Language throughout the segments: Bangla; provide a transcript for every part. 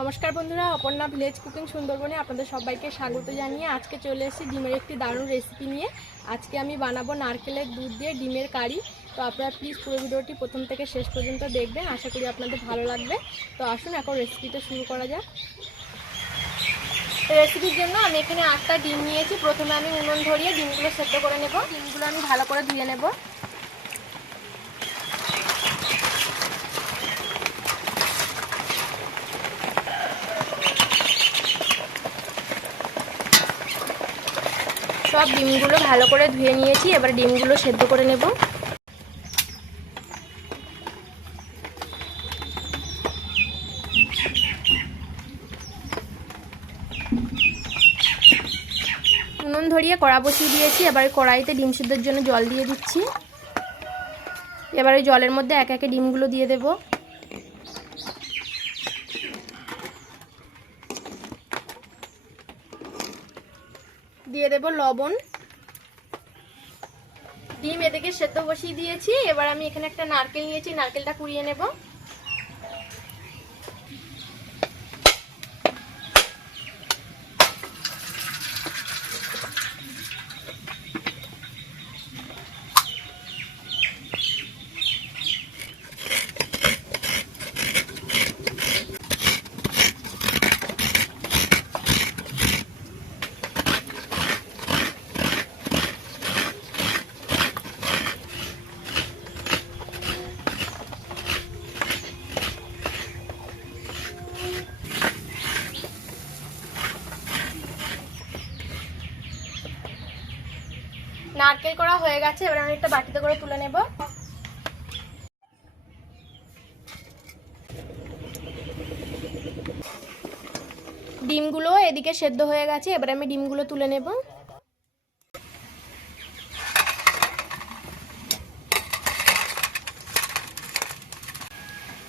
नमस्कार बंधुरा अपर्णा विलेज कुकिंग सुंदरबने आपनादेर सबाइके स्वागत जानिए आज के चले एसेछि डिमेर एकटी दारुण रेसिपि निये। आज के आमी बानाबो नारकेलेर दूध दिए डिमेर कारी। तो आपनारा प्लिज पुरो भिडियोटी प्रथम थेके शेष पर्यन्त देखबेन, आशा करी आपनादेर भालो लागबे। तो आसुन एखन रेसिपिटा शुरू करा जाक। रेसिपिर जोन्नो आमी एखाने 8टा डिम नियेछि। प्रथमे आमी उनुन धरिये डिमगुलो सेদ্ধ करे नेब। डिमगुलो आमी भालो करे धुये नेब। सब ডিমগুলো ভালো করে ধুয়ে নিয়েছি। এবার ডিমগুলো সেদ্ধ করে নেব। নুন ধরিয়ে কড়া বসিয়ে দিয়েছি। এবার কড়াইতে ডিম সিদ্ধর জন্য জল দিয়ে দিচ্ছি। এবার এই জলের মধ্যে এক একে ডিমগুলো দিয়ে দেব। দিয়ে দেব লবণ। ডিম এদিকে সেদ্ধ বসিয়ে দিয়েছি। এবার আমি এখানে একটা নারকেল নিয়েছি, নারকেলটা কুড়িয়ে নেব। নারকেল করা হয়ে গেছে। এবার আমি একটা বাটিতে করে তুলে নেব। ডিমগুলো এদিকে সেদ্ধ হয়ে গেছে। এবার আমি ডিমগুলো তুলে নেব।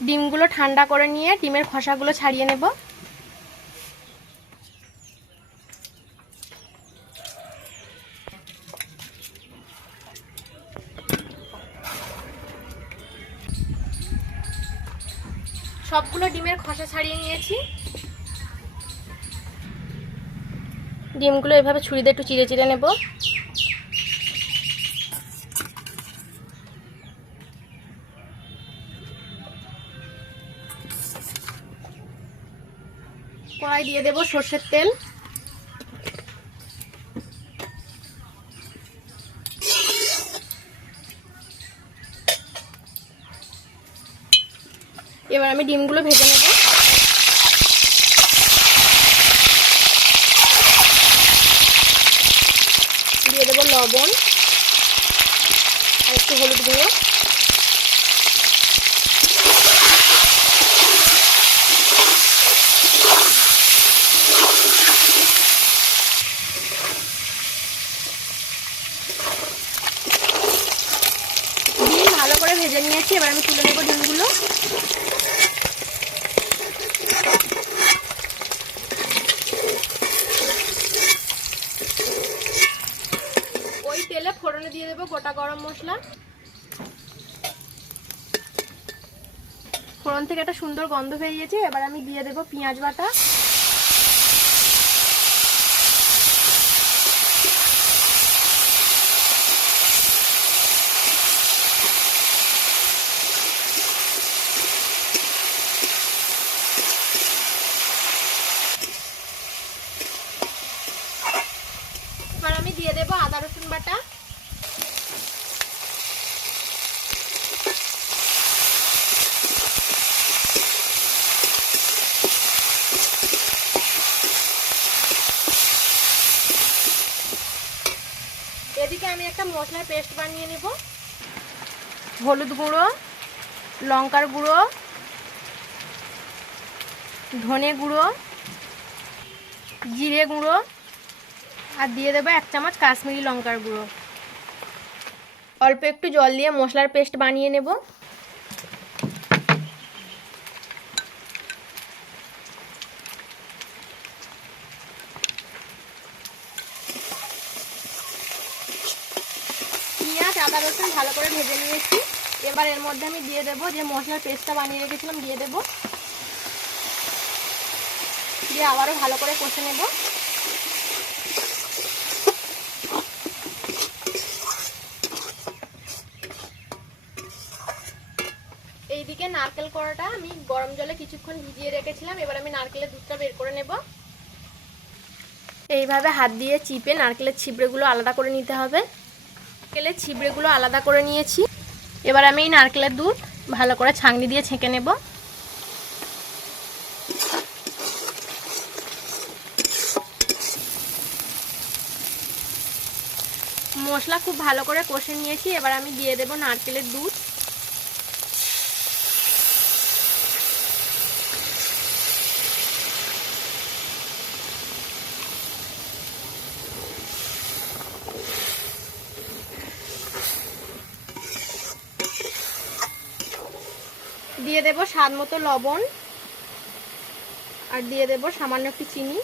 ডিমগুলো ঠান্ডা করে নিয়ে ডিমের খোসাগুলো ছাড়িয়ে নেব। সবগুলো ডিমের খোসা ছাড়িয়ে নিয়েছি। ডিমগুলো এভাবে ছুরি দিয়ে একটু চিড়ে চিড়ে নেব। কড়াই দিয়ে দেব সরষের তেল। এবার আমি ডিমগুলো ভেজে নেব। দিয়ে দেব লবণ আর একটু হলুদ গুঁড়ো। ডিম ভালো করে ভেজে নিয়েছি। এবার আমি তুলে নেব ডিমগুলো। তেলে ফোড়নে দিয়ে দেব গোটা গরম মশলা। ফোড়ন থেকে একটা সুন্দর গন্ধ বেরিয়েছে। এবার আমি দিয়ে দেব পেঁয়াজ বাটা। এবার আমি দিয়ে দেব আদা রসুন বাটা। এদিকে আমি একটা মশলার পেস্ট বানিয়ে নেব। হলুদ গুঁড়ো, লঙ্কার গুঁড়ো, ধনে গুঁড়ো, জিরে গুঁড়ো আর দিয়ে দেবো 1 চামচ কাশ্মীরি লঙ্কার গুঁড়ো। অল্প একটু জল দিয়ে মশলার পেস্ট বানিয়ে নেব। পেঁয়াজ আদা রসুন ভালো করে ভেজে নিয়েছি। এবার এর মধ্যে আমি দিয়ে দেবো যে মশলার পেস্টটা বানিয়ে রেখেছিলাম, দিয়ে দেবো। দিয়ে আবারও ভালো করে কষে নেব। এইদিকে নারকেল কোড়াটা আমি গরম জলে কিছুক্ষণ ভিজিয়ে রেখেছিলাম। এবার আমি নারকেলের দুধটা বের করে নেব। এইভাবে হাত দিয়ে চিপে নারকেলের ছিবড়েগুলো আলাদা করে নিতে হবে। নারকেলের ছিবড়েগুলো আলাদা করে নিয়েছি। এবার আমি এই নারকেলের দুধ ভালো করে ছাঁকনি দিয়ে ছেঁকে নেব। মশলা খুব ভালো করে কষে নিয়েছি। এবার আমি দিয়ে দেব নারকেলের দুধ। দিয়ে দেব স্বাদ মতো লবণ আর দিয়ে দেব সামান্য একটু চিনি।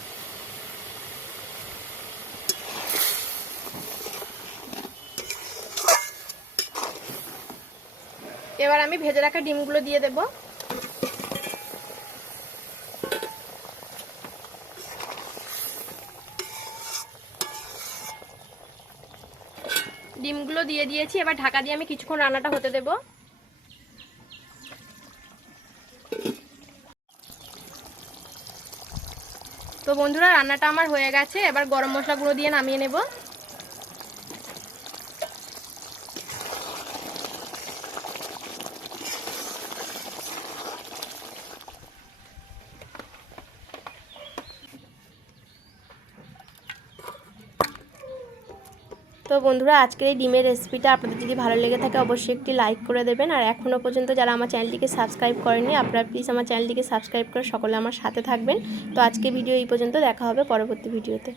এবার আমি ভেজে রাখা ডিমগুলো দিয়ে দেব। ডিমগুলো দিয়ে দিয়েছি। এবার ঢাকা দিয়ে আমি কিছুক্ষণ রান্নাটা হতে দেব। তো বন্ধুরা, রান্নাটা আমার হয়ে গেছে। এবার গরম মশলা গুঁড়ো দিয়ে নামিয়ে নেব। তো বন্ধুরা, আজকের এই ডিমের রেসিপিটা আপনাদের যদি ভালো লেগে থাকে অবশ্যই একটি লাইক করে দেবেন। আর এখনও পর্যন্ত যারা আমার চ্যানেলটিকে সাবস্ক্রাইব করেননি আপনারা প্লিজ আমার চ্যানেলটিকে সাবস্ক্রাইব করে সকলে আমার সাথে থাকবেন। তো আজকে ভিডিও এই পর্যন্ত, দেখা হবে পরবর্তী ভিডিওতে।